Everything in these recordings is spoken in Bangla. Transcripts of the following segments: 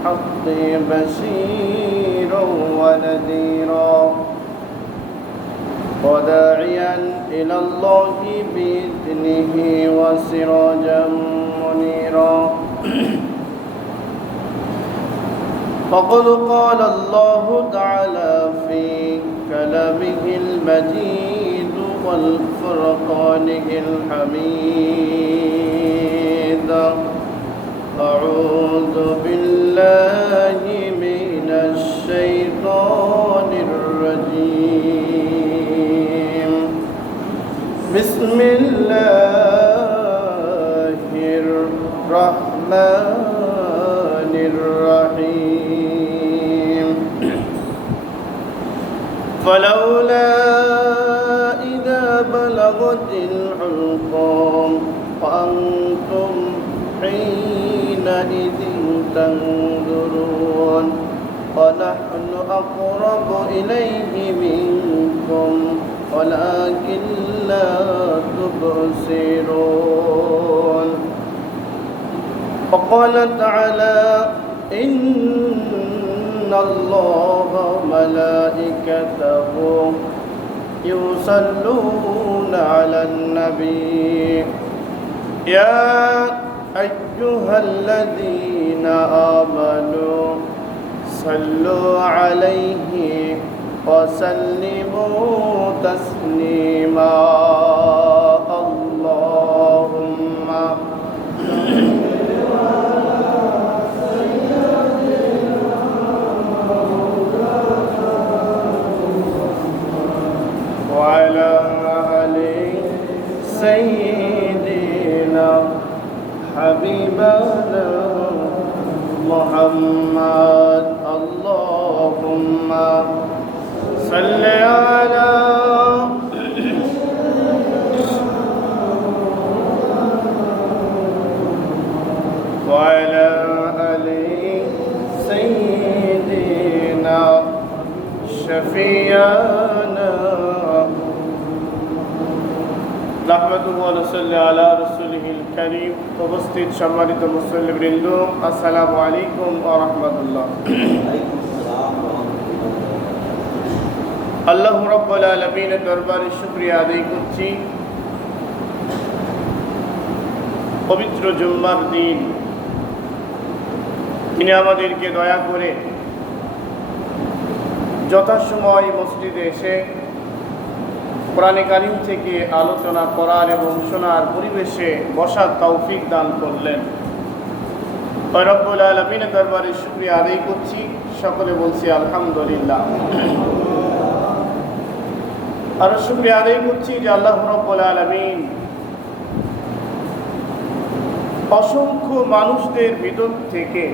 بالحق بشيرا ونذيرا وداعيا إلى الله بإذنه وسراجا منيرا فقد قال الله تعالى في كلامه المجيد والفرقانه الحميد أعوذ بالله من الشيطان الرجيم بسم الله الرحمن الرحيم فلولا إذا بلغت الحلقوم وأنتم حينئذ تنظرون ونحن أقرب إليه منكم ولكن لا تبصرون وقال تعالى إن الله وملائكته يصلون على النبي يا أيها الذين آمنوا صلوا عليه وسلموا تسليما اللهم وعلى آل سيدنا حبيبنا محمد اللهم صل على وعلى آل سيدنا شفيعنا نحمده ونصلي على رسوله الكريم উপস্থিত সম্মানিত মুসল্লিবৃন্দ আসসালামু আলাইকুম ওয়া রাহমাতুল্লাহ। আল্লাহ রাব্বুল আলামিনের দরবারে শুকরিয়া আদায় করছি। পবিত্র জুম্মার দিন তিনি আমাদেরকে দয়া করে যথাসময় মসজিদে এসে কোরআনে কারীম থেকে আলোচনা করার এবং শোনার পরিবেশে বসার তৌফিক দান করলেন। রব্বুল আলামিনের দরবারে শুকরিয়া আদায় করছি, সকলে বলছি আলহামদুলিল্লাহ। আর শুকরিয়া আদায় করছি যে আল্লাহ রব্বুল আলামিন অসংখ্য মানুষদের ভিতর থেকে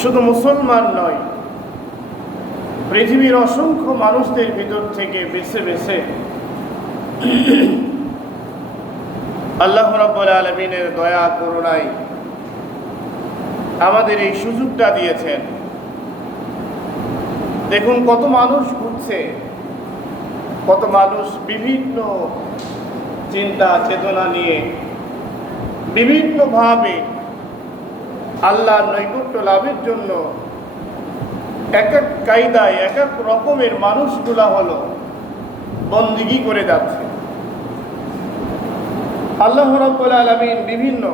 শুধু মুসলমান নয়, পৃথিবীর অসংখ্য মানুষদের ভিতর থেকে বেছে বেছে আল্লাহ রাব্বুল আলামিনের দয়া করুণায় আমাদের এই সুযোগটা দিয়েছেন। দেখুন কত মানুষ ঘুরছে, কত মানুষ বিভিন্ন চিন্তা চেতনা নিয়ে বিভিন্নভাবে আল্লাহর নৈকট্য লাভের জন্য এক এক কায়দায় এক এক রকমের মানুষগুলা হলো বন্দিগি করে যাচ্ছে। আল্লাহ রাব্বুল আলামিন বিভিন্ন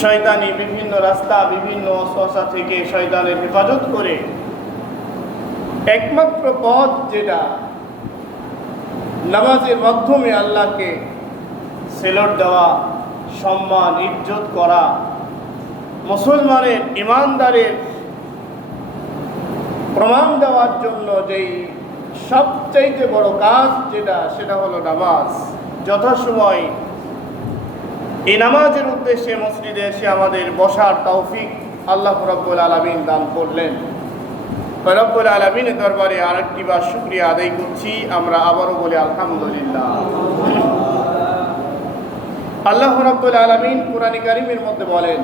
শয়তানি বিভিন্ন রাস্তা বিভিন্ন ওয়াসওয়াসা থেকে শয়তানের হেফাজত করে একমাত্র পথ যেটা নামাজের মাধ্যমে আল্লাহকে সেলট দেওয়া, সম্মান ইজ্জত করা, মুসলমানের ইমানদারের প্রমাণ দেওয়ার জন্য যেই সবচাইতে বড় কাজ সেটা হলো নামাজ। যথাসময় এই নামাজের উদ্দেশ্যে মসজিদে এসে আমাদের বসার তৌফিক আল্লাহ রাব্বুল আলামিন দান করলেন। রব্বুল আলামিনের দরবারে আরেকটি বার শুকরিয়া আদায় করছি। আমরা আবারও বলি আলহামদুলিল্লাহ। আল্লাহ রাব্বুল আলামিন কুরআনে কারীমের মধ্যে বলেন,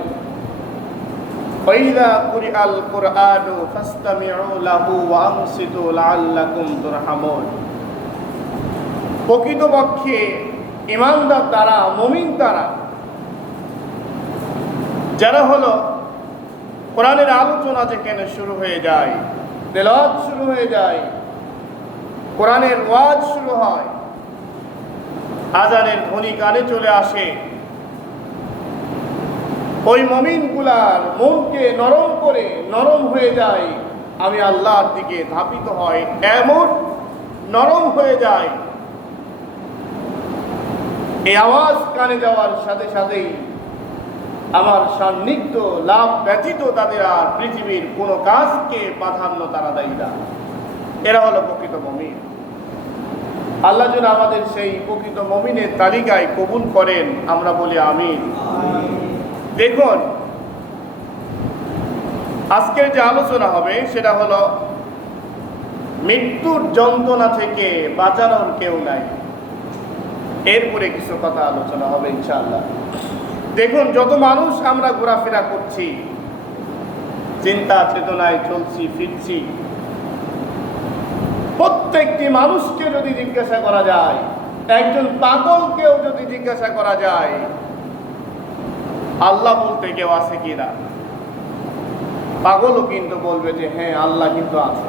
وَإِذَا قُرِئَ الْقُرْآنُ فَاسْتَمِعُوا لَهُ وَأَنصِتُوا لَعَلَّكُمْ تُرْحَمُونَ। প্রকৃতপক্ষে ঈমানদার তারা, মুমিন তারা যারা হলো কোরআনের আলোচনা যেখানে শুরু হয়ে যায়, তেলাওয়াত শুরু হয়ে যায়, কোরআনের ওয়াজ শুরু হয়, আজানের ধ্বনি কানে চলে আসে, ওই মুমিনগুলার মনকে নরম করে নরম হয়ে যায়, আমি আল্লাহর দিকে ধাবিত হয়, এমন নরম হয়ে যায়। এই আওয়াজ কানে যাওয়ার সাথে সাথেই আমার সান্নিধ্য লাভ ব্যতীত তাদের আর পৃথিবীর কোনো কাজকে প্রাধান্য তারা দেয় না। এরা হলো প্রকৃত মুমিন। আল্লাহ যেন আমাদের সেই প্রকৃত মুমিনের তালিকায় কবুল করেন, আমরা বলি আমিন। দেখুন, আজকের যে আলোচনা হবে সেটা হলো মৃত্যুর যন্ত্রণা থেকে বাঁচানোর কেউ নাই। এরপরে কিছু কথা আলোচনা হবে ইনশাআল্লাহ। দেখুন, যত মানুষ আমরা ঘোরাফেরা করছি, চিন্তা চেতনায় চলছি ফিরছি, প্রত্যেকটি মানুষকে যদি জিজ্ঞাসা করা যায়, একজন পাগলকেও যদি জিজ্ঞাসা করা যায় আল্লাহ বলতে কেউ আছে কিনা, পাগলও কিন্তু বলবে যে হ্যাঁ আল্লাহ কিন্তু আছে।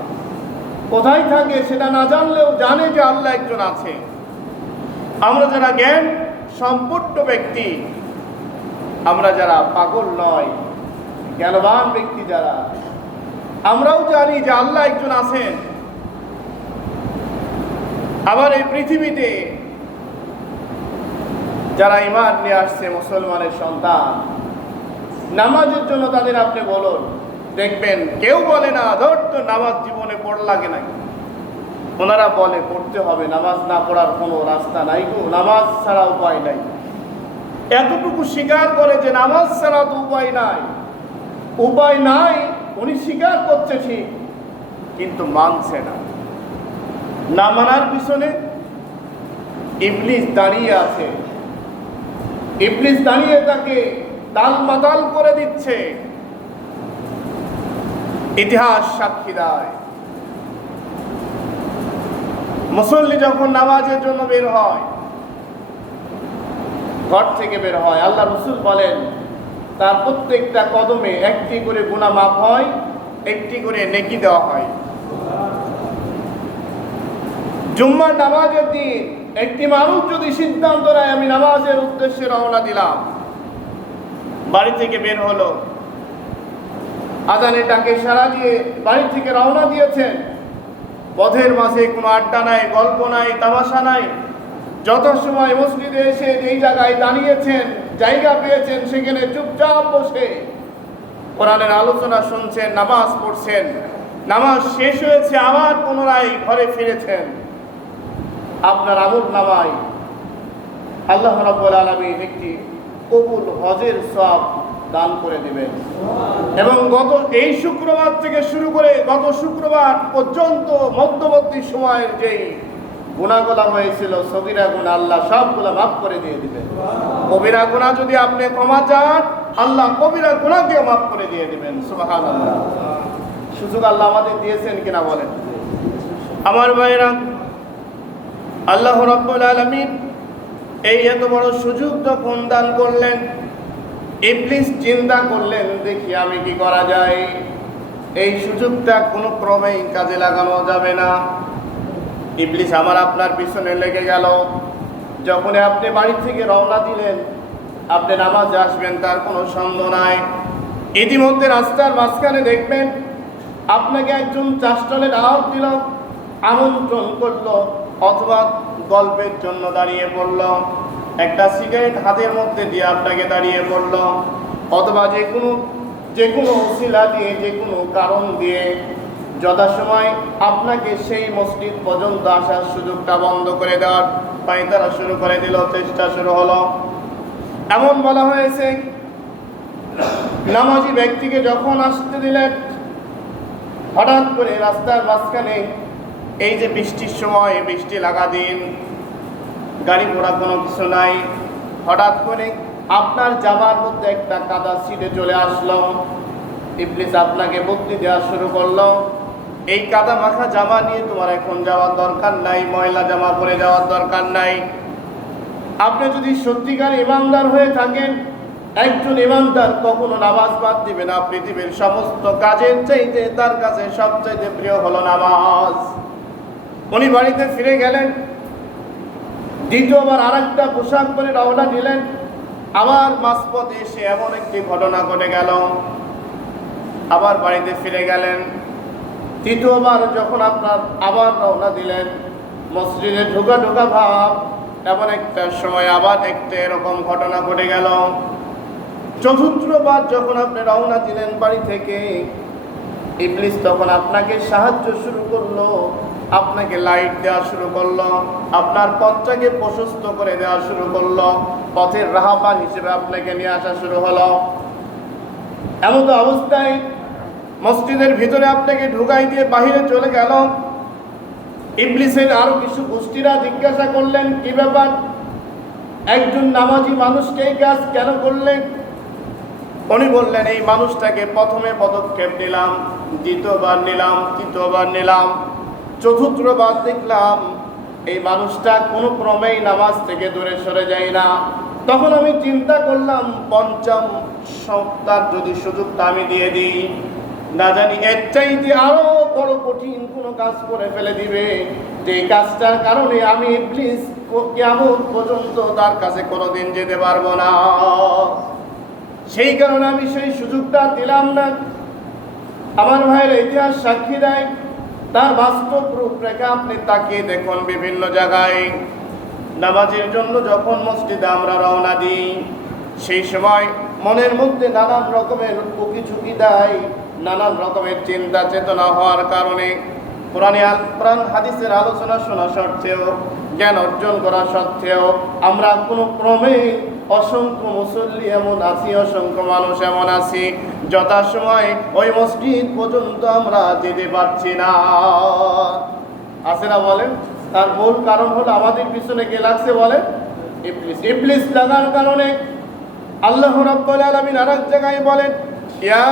কোথায় থাকে সেটা না জানলেও জানে যে আল্লাহ একজন আছে। আমরা যারা জ্ঞান সম্পূর্ণ ব্যক্তি, আমরা যারা পাগল নয়, জ্ঞানবান ব্যক্তি যারা, আমরাও জানি যে আল্লাহ একজন আছেন। আবার এই পৃথিবীতে যারা ঈমান নিয়ে আসছে, মুসলমানের সন্তান, নামাজের জন্য তাদের আপনি বলুন, দেখবেন কেউ বলে না ধর তো নামাজ জীবনে পড়া লাগে নাই। ওনারা বলে পড়তে হবে, নামাজ না পড়ার কোনো রাস্তা নাই গো, নামাজ ছাড়া উপায় নাই। এতটুকু স্বীকার করে যে নামাজ ছাড়া তো উপায় নাই, উপায় নাই উনি স্বীকার করছে ঠিক, কিন্তু মানছে না। না মানার পিছনে ইবলিস দাঁড়িয়ে আছে, ইবলিস দাঁড়িয়ে তাকে তালমাতাল করে দিচ্ছে। ইতিহাস সাক্ষী দেয়, মুসল্লি যখন নামাজের জন্য বের হয়, ঘর থেকে বের হয়, আল্লাহ রাসূল বলেন তার প্রত্যেকটা কদমে একটি করে গুনাহ মাফ হয়, একটি করে নেকি দেওয়া হয়। জুম্মার নামাজের দিন একটি মানুষ যদি সিদ্ধান্ত নেয় আমি নামাজের উদ্দেশ্যে রওনা দিলাম, বাড়ি থেকে বের হলো, আজানের ডাকে সাড়া দিয়ে বাড়ি থেকে রওনা দিয়েছেন, পথের মাঝে কোনো আড্ডা নাই, গল্প নাই, তামাশা নাই, যথাসময় মসজিদে এসে যেই জায়গায় দাঁড়িয়েছেন, জায়গা পেয়েছেন, সেখানে চুপচাপ বসে কোরআনের আলোচনা শুনছেন, নামাজ পড়ছেন, নামাজ শেষ হয়েছে, আবার পুনরায় ঘরে ফিরেছেন, আপনার আমল নামায় আল্লাহ রাব্বুল আলামিন একটি কবুল হজের সওয়াব দান করে দিবেন। এবং এই শুক্রবার থেকে শুরু করে গত শুক্রবার পর্যন্ত মধ্যবর্তী সময়ের যেই গুনাহগুলো হয়েছিল, সগীরা গুনাহ, আল্লাহ সবগুলো মাফ করে দিয়ে দিবেন। কবিরা গুনাহ যদি আপনি ক্ষমা চান, আল্লাহ কবিরা গুনাহকেও মাফ করে দিয়ে দিবেন। সুবহানাল্লাহ। সুযোগ আল্লাহ আমাদের দিয়েছেন কিনা বলেন। আমার ভাইরা, আল্লাহ রাব্বুল আলামিন এই এত বড় সুযোগ যখন দান করলেন, ইবলিস চিন্তা করলেন দেখি আমি কি করা যায়, এই সুযোগটা কোনো ক্রমেই কাজে লাগানো যাবে না। ইবলিস আমার আপনার পিছনে লেগে গেল। যখন আপনি বাড়ি থেকে রওনা দিলেন, আপনি নামাজে আসবেন তার কোনো সন্দেহ নাই। ইতিমধ্যে রাস্তার মাঝখানে দেখবেন আপনাকে একজন চাষটলে দাওয়াত দিল, আমন্ত্রণ করলো, অথবা গল্পের জন্য দাঁড়িয়ে পড়ল, একটা সিগারেট হাতের মধ্যে দিয়ে আপনাকে দাঁড়িয়ে পড়ল, অথবা যে কোনো ওসিলা দিয়ে, যে কোনো কারণ দিয়ে যথাসময় আপনাকে সেই মসজিদ পর্যন্ত আসার সুযোগটা বন্ধ করে দেওয়ার পায়তারা শুরু করে দিল, চেষ্টা শুরু হলো। এমন বলা হয়েছে নামাজি ব্যক্তিকে যখন আসতে দিলেন, হঠাৎ করে রাস্তার মাঝখানে, এই যে বৃষ্টির সময়, বৃষ্টি লাগা দিন, গাড়ি ঘোড়া কোনো কিছু নাই, হঠাৎ করে আপনার জামার মধ্যে একটা কাদা ছিটে চলে আসলো। ইবলিস আপনাকে বুদ্ধি দেওয়া শুরু করলো, এই কাদা মাখা জামা নিয়ে তোমার এখন যাওয়ার দরকার নাই, ময়লা জামা পরে যাওয়ার দরকার নাই। আপনি যদি সত্যিকার ইমানদার হয়ে থাকেন, একজন ইমানদার কখনো নামাজ বাদ দিবে না। পৃথিবীর সমস্ত কাজের চাইতে তার কাছে সবচাইতে প্রিয় হলো নামাজ। উনি বাড়িতে ফিরে গেলেন, দ্বিতীয়বার আরেকটা পোশাক পরে রওনা দিলেন। আবার মাঝপথে এসে এমন একটি ঘটনা ঘটে গেল, আবার বাড়িতে ফিরে গেলেন। তৃতীয়বার যখন আপনার আবার রওনা দিলেন, মসজিদে ঢোকা ঢোকা ভাব, এমন একটা সময় আবার একটা এরকম ঘটনা ঘটে গেল। চতুর্থবার যখন আপনি রওনা দিলেন বাড়ি থেকে, ইবলিস তখন আপনাকে সাহায্য শুরু করলো, আপনাকে লাইট দেওয়া শুরু করলো, আপনার পথটাকে প্রশস্ত করে দেওয়া শুরু করলো, পথের রাহবার হিসেবে আপনাকে নিয়ে আসা শুরু হলো। এমন অবস্থায় মসজিদের ভিতরে আপনাকে ঢুকাই দিয়ে বাহিরে চলে গেল। ইবলিসের আরো কিছু গোষ্ঠীরা জিজ্ঞাসা করলেন, কি ব্যাপার, একজন নামাজি মানুষকে এই কাজ কেন করলেন? উনি বললেন, এই মানুষটাকে প্রথমে পদক্ষেপ নিলাম, দ্বিতীয়বার নিলাম, তৃতীয়বার নিলাম, চতুর্থবার দেখলাম এই মানুষটা কোনো ক্রমেই নামাজ থেকে দূরে সরে যায় না। তখন আমি চিন্তা করলাম, পঞ্চম সপ্তাহ যদি সুযোগটা আমি দিয়ে দিই, না জানি এর চাইতে আরো বড় কঠিন কোনো কাজ করে ফেলে দিবে, যে কাজটার কারণে আমি ইবলিস কিয়ামত পর্যন্ত তার কাছে কোনোদিন যেতে পারবো না। সেই কারণে আমি সেই সুযোগটা দিলাম না। আমার ভাইয়ের ইতিহাস সাক্ষী দেয়, তার বাস্তব রূপরেখা আপনি তাকিয়ে দেখুন। বিভিন্ন জায়গায় নামাজের জন্য যখন মসজিদে আমরা রওনা দিই, সেই সময় মনের মধ্যে নানান রকমের উকি ঝুঁকি দেয়, নানান রকমের চিন্তা চেতনা হওয়ার কারণে কোরআন হাদিসের আলোচনা শোনা সত্ত্বেও, জ্ঞান অর্জন করা সত্ত্বেও আমরা কোনো ক্রমে অসংখ্য মুসল্লি এমন আছি, অসংখ্য মানুষ এমন আছি, যথাসময় ওই মসজিদ পর্যন্ত আমরা যেতে পারছি না। আছে না বলেন? তার মূল কারণ হলো আমাদের পিছনে কে লাগছে বলেন? ইবলিস। ইবলিস লাগার কারণে আল্লাহ রাব্বুল আলামিন আরেক জায়গায় বলেন, ইয়া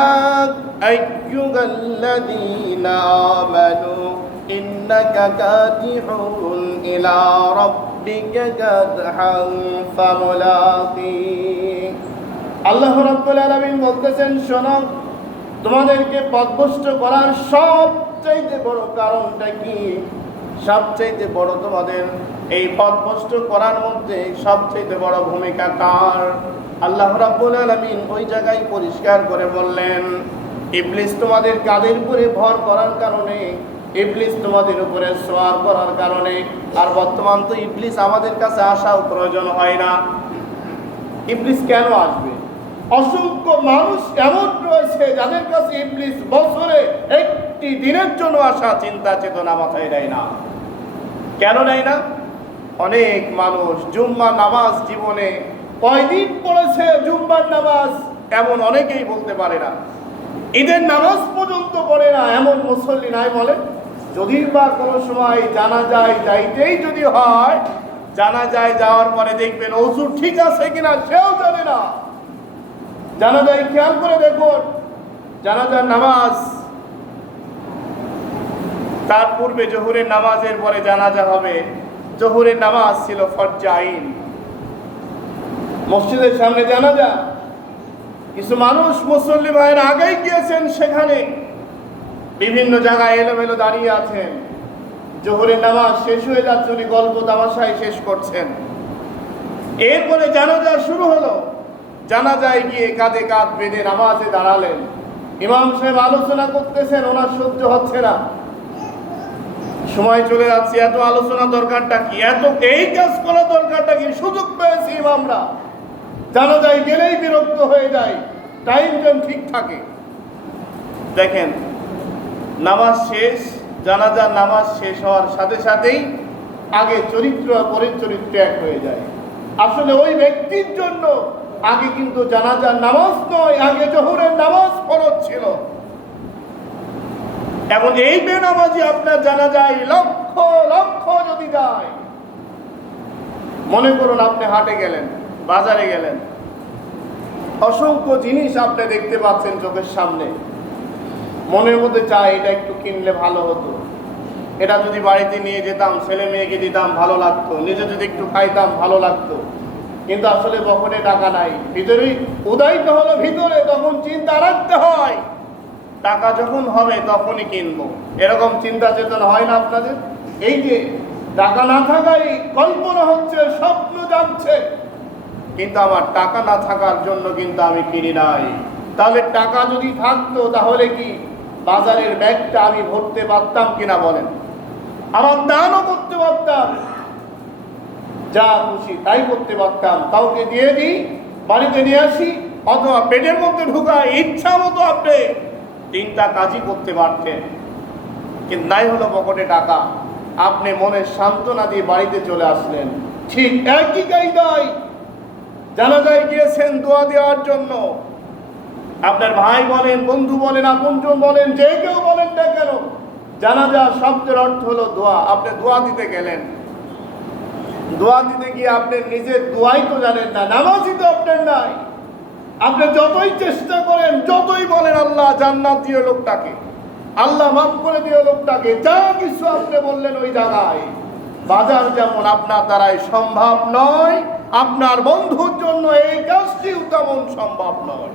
আইয়ুহাল্লাযীনা আমানু ইন্নাকা কাদিহুন ইলা রাব্বিকা কাদহান ফামুলাকি। আল্লাহ রাব্বুল আলামিন বলতেছেন, শোনো, তোমাদেরকে পথভ্রষ্ট করার সবচাইতে বড় কারণটা কি? সবচাইতে বড় তোমাদের এই পথভ্রষ্ট করার মধ্যে সবচাইতে বড় ভূমিকা কার? আল্লাহ রাব্বুল আলামিন ওই জায়গায় পরিষ্কার করে বললেন, ইবলিস তোমাদের কাঁধের উপরে ভর করার কারণে, ইবলিস তোমাদের উপরে সওয়ার করার কারণে। আর বর্তমান তো ইবলিস আমাদের কাছে আসাও প্রয়োজন হয় না। ইবলিস কেন আসবে? অসংখ্য মানুষ এমন রয়েছে যাদের কাছে ইবলিস বছরে একটি দিনের জন্য আসা চিন্তা চেতনা মাথায় দেয় না। কেন নেয় না? অনেক মানুষ জুম্মা নামাজ জীবনে কয়দিন পড়েছে জুম্মার নামাজ, এমন অনেকেই বলতে পারে না। ঈদের নামাজ পর্যন্ত পড়ে না, এমন মুসল্লি নাই বলে। যদি বা কোনো সময় জানাজায় যাইতেই যদি হয়, জানাজায় যাওয়ার পরে দেখবেন ওযু ঠিক আছে কিনা সেও জানে না। জানাজায় খেয়াল করে দেখুন, জানাজার নামাজ, তার পূর্বে জোহরের নামাজের পরে জানাজা হবে। জোহরের নামাজ ছিল ফরজ আইন, মসজিদের সামনে জানাজা। কিছু মানুষ মুসল্লি ভাইয়ের আগেই গিয়েছেন, সেখানে বিভিন্ন জায়গায় এলোমেলো দাঁড়িয়ে আছেন। জোহরের নামাজ শেষ হয়ে যাচ্ছে, উনি গল্প তামাশায় শেষ করছেন। এরপরে জানাজা শুরু হলো। জানাজায় গিয়ে কাঁধে কাঁধ বেঁধে নামাজে দাঁড়ালেন। ইমাম সাহেব আলোচনা করতেছেন, ওনার সহ্য হচ্ছে না, সময় চলে যাচ্ছে, এত আলোচনা দরকারটা কি, এত এই কাজ করা দরকারটা কি? সুযোগ পেয়েছি ইমামরা, জানাজায় গেলেই বিরক্ত হয়ে যায়, টাইম যেন ঠিক থাকে। দেখেন, নামাজ শেষ, জানাজার নামাজ শেষ হওয়ার সাথে সাথেই আগে চরিত্র পরের চরিত্র এক হয়ে যায়। আসলে ওই ব্যক্তির জন্য আগে কিন্তু জানাজার নামাজ নয়, আগে জোহরের নামাজ ফরজ ছিল। এবং এই বেনামাজি আপনার জানাজায় লক্ষ লক্ষ যদি যায়, মনে করুন আপনি হাটে গেলেন, বাজারে গেলেন, অসংখ্য জিনিস আপনি দেখতে পাচ্ছেন চোখের সামনে, মনের মধ্যে চায় এটা একটু কিনলে ভালো হতো, এটা যদি বাড়িতে নিয়ে যেতাম, ছেলে মেয়েকে দিতাম ভালো লাগতো, নিজে যদি একটু খাইতাম ভালো লাগতো। কিন্তু আসলে পকেটে টাকা নাই, ভিতরেই উদয়টা হলো ভিতরে, তখন চিন্তা রাখতে হয় টাকা যখন হবে তখনই কিনবো। এরকম চিন্তা চেতনা হয় না আপনাদের? এই যে টাকা না থাকাই কল্পনা হচ্ছে, স্বপ্ন যাচ্ছে, কিন্তু আমার টাকা না থাকার জন্য কিন্তু আমি কিনি নাই। তাহলে টাকা যদি থাকতো তাহলে কি বাজারের ব্যাগটা আমি ভরতে পারতাম কিনা বলেন? আমার দানও করতে পারতাম, যা খুশি তাই করতে পারতাম, কাউকে দিয়ে দিই, বাড়িতে নিয়ে আসি, অথবা পেটের মধ্যে ঢুকাই, ইচ্ছা মতো আপনি 3টা কাজই করতে পারতেন। কিন্তু নাই হলো পকেটে টাকা, আপনি মনের সান্ত্বনা দিয়ে বাড়িতে চলে আসলেন। ঠিক একই কায়দায় জানাজায় গিয়েছেন দোয়া দেওয়ার জন্য। আপনার ভাই বলেন, বন্ধু বলেন, আপনজন বলেন, যে কেউ বলেন না কেন, জানাজা শব্দের অর্থ হলো দোয়া। আপনি দোয়া দিতে গেলেন, দোয়া দিতে গিয়ে আপনি নিজের দোয়াই তো জানেন না, নামাজই তো আপনার নাই। আপনি যতই চেষ্টা করেন, যতই বলেন আল্লাহ জান্নাত দিও লোকটাকে, আল্লাহ মাফ করে দিও লোকটাকে, যা কিছু আপনি বললেন ওই জায়গায়, বাজার যেমন আপনার দ্বারাই সম্ভব নয়, আপনার বন্ধুর জন্য এই কাজটিও তেমন সম্ভব নয়।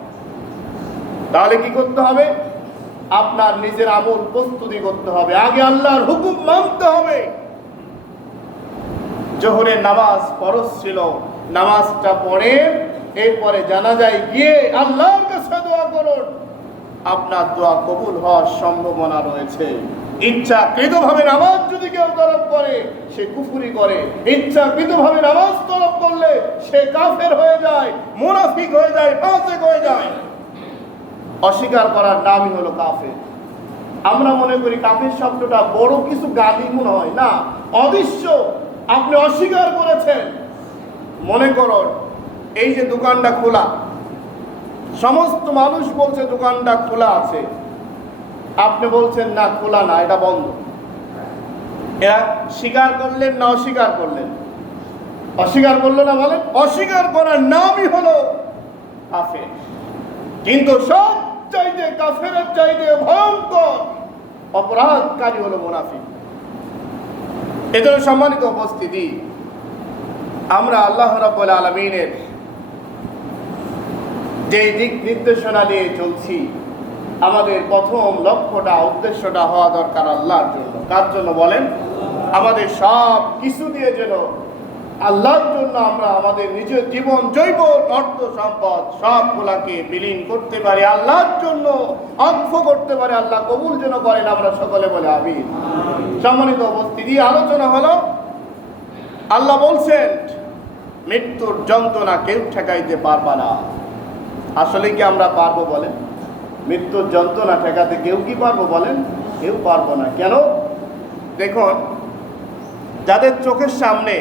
তাহলে কি করতে হবে? আপনার নিজের আমল প্রস্তুতি করতে হবে, আগে আল্লাহর হুকুম মানতে হবে। জোহরের নামাজ ফরজ ছিল, নামাজটা পড়ে এরপরে জানাজায় গিয়ে আল্লাহর কাছে দোয়া করুন, আপনার দোয়া কবুল হওয়ার সম্ভাবনা রয়েছে। ইচ্ছাকৃতভাবে নামাজ যদি কেউ তলব করে সে কুফরি করে, ইচ্ছাকৃতভাবে নামাজ তলব করলে সে কাফের হয়ে যায়, মুনাফিক হয়ে যায়, ফাসিক হয়ে যায়। অস্বীকার করার নামই হলো কাফের। আমরা মনে করি কাফের শব্দটা বড় কিছু গালি মনে হয় না, অদৃশ্য। আপনি অস্বীকার করেছেন, মনে করুন এই যে দোকানটা খোলা, সমস্ত মানুষ বলছে দোকানটা খোলা আছে, আপনি বলছেন না খোলা না, এটা বন্ধ। এরা স্বীকার করলেন না অস্বীকার করলেন? অস্বীকার করলো না, বলেন। অস্বীকার করার নামই হলো কাফের। কিন্তু সব চাইতে কাফের চাইতে ভয়ঙ্কর অপরাধকারী হলো মুনাফিক। এজন্য সম্মানিত উপস্থিতি, আমরা আল্লাহ রাব্বুল আলামিনের যে দিক নির্দেশনা নিয়ে চলছি, আমাদের প্রথম লক্ষ্যটা, উদ্দেশ্যটা হওয়া দরকার আল্লাহর জন্য। কার জন্য বলেন? আমাদের সব কিছু দিয়ে যেন আল্লাহর জন্য আমরা আমাদের নিজের জীবন, জৈব অর্থ সম্পদ সবগুলাকে বিলীন করতে পারি, আল্লাহর জন্য অক্ষ করতে পারি। আল্লাহ কবুল যেন করেন, আমরা সকলে বলে আমিন। সম্মানিত উপস্থিতি, আলোচনা হলো, আল্লাহ বলছেন মৃত্যুর যন্ত্রণা কেউ ঠেকাইতে পারবে না। আসলে কি আমরা পারবো বলেন? মৃত্যুর যন্ত্রণা ঠেকাতে কেউ কি পারবো বলেন? কেউ পারবো না। কেন? দেখুন, যাদের চোখের সামনে